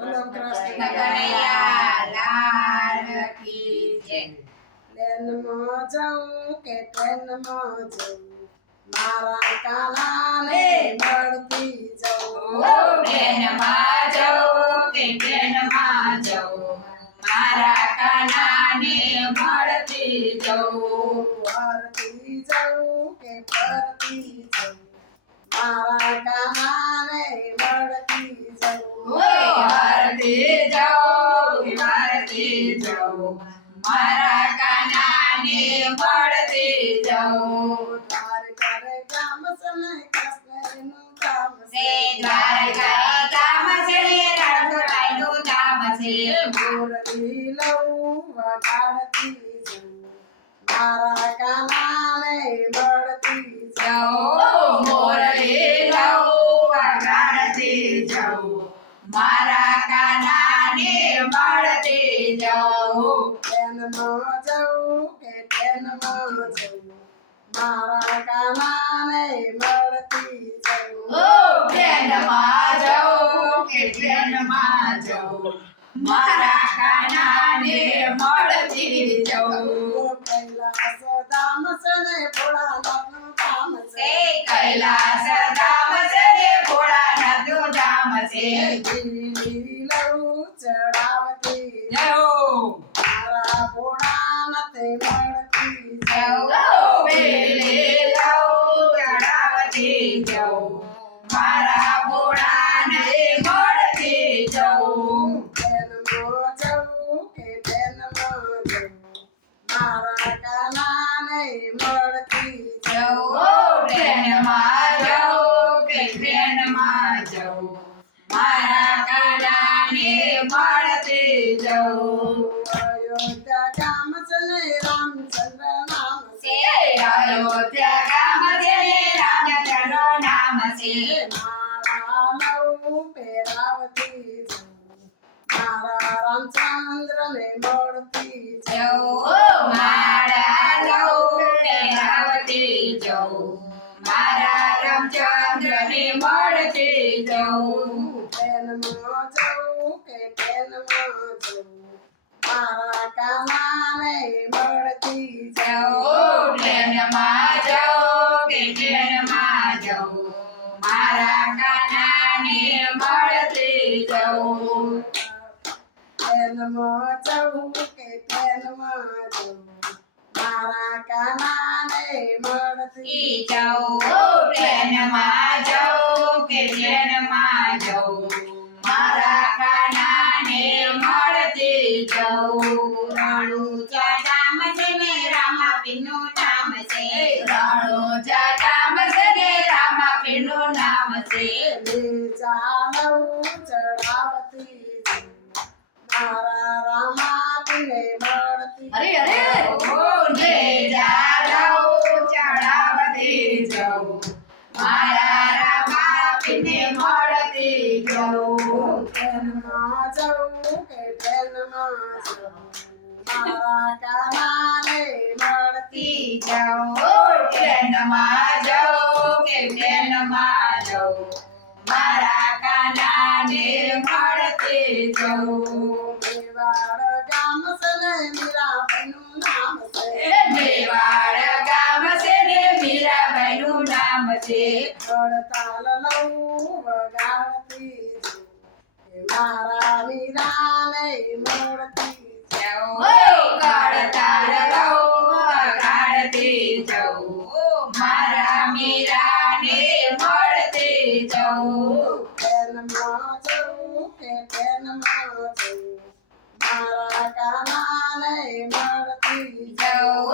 બોલો કૃષ્ણ કનૈયા લાલ કી જય. ટ્રેનમાં જાઉં કે ટ્રેનમાં જાઉં મારા કાનાને મળતી જાઉં ટ્રેનમાં જાઉં કે ટ્રેનમાં જાઉં મારા કાનાને મળતી જાઉં. ફરતી જાઉં કે ફરતી જાઉં મારા કાનાને મળતી જાઉં હરતી જાઉં હરતી જાઉં મારા કાનાને મળતી જાઉં. દ્વારકા ગામ છે ને કૃષ્ણનું ગામ સે છે દ્વારકા ધામ છે રણછોડરાયનું ધામ છે. મુરલી લઉં વગાડતી જાઉં મારા કાનાને મળતી જાઉં મોરલી લઉં વગાડતી જાઉં મારા કાનાને મળતી જાઉં. ટ્રેનમાં જાઉં કે ટ્રેનમાં જાઉં મારા કાનાને મળતી જાઉં ટ્રેનમાં જાઉં કે ટ્રેનમાં જાઉં મારા કાનાને મળતી જાઉં. કૈલાસ ધામ છે ને ભોળાનાથનું ધામ છે કૈલાસ ધામ છે ને ભોળાનાથનું ધામ છે. લીલી લઉં ચડાવતી જાઉં મારા ભોળાનાથે મળતી જાઉં પેલી લઉં ચડાવતી જાઉં મારા ભોળાને મળતી જાઉં. ટ્રેનમાં જાઉં કે ટ્રેનમાં જાઉં મારા કાનાને મળતી જાઉં ટ્રેનમાં જાઉં કે ટ્રેનમાં જાઉં મારા કાનાને મળતી જાઉં. અયોધ્યા ગામ છે ને રામચંદ્ર નામ છે અયોધ્યા ગામ છે ને રામચંદ્રનું નામ છે. મારા લઉં પહેરાવતી જાઉં મારા રામચંદ્રને મળતી જાઉં મારા લઉં પહેરાવતી જાઉં મારા રામચંદ્રને મળતી જાઉં. ટ્રેનમાં જાઉં કે ટ્રેનમાં જાઉં મારા કાનાને મળતી જાઉં ટ્રેનમાં જાઉં કે ટ્રેનમાં જાઉં મારા કાનાને મળતી જાઉં. ટ્રેનમાં જાઉં કે ટ્રેનમાં જાઉં મારા કાનાને મળતી જાઉં ટ્રેનમાં જાઉં કે ટ્રેનમાં જાઉં મારા કાનાને મળતી જાઉં. રણુજા ધામ છે ને રામાપીરનું નામ છે રણુજા ધામ છે ને રામાપીરનું નામ છે. ચાલવું ચડાવતી મારા રામાપીને મળતી અરે ને જાઉં ચડાવતી જાઉં મારા રામાપીરને મળતી જાઉં. ટ્રેનમાં જાઉં કે ટ્રેનમાં જાઉં મારા કાનાને મળતી જાઉં ટ્રેનમાં જાઉં કે ટ્રેનમાં જાઉં મારા કાનાને મળતી જાઉં. મેવાડ ગામ છે ને મીરાબાઈનું નામ છે મેવાડ ગામ છે ને મીરાબાઈનું નામ છે. હડતાલ લઉં વગાડતી મારા મીરાને મળતી કાળતાળ લઉં વગાડતી જાઉં મારા મીરાને મળતી જાઉં. ટ્રેનમાં જાઉં કે ટ્રેનમાં જાઉં મારા કાનાને મળતી જાઉં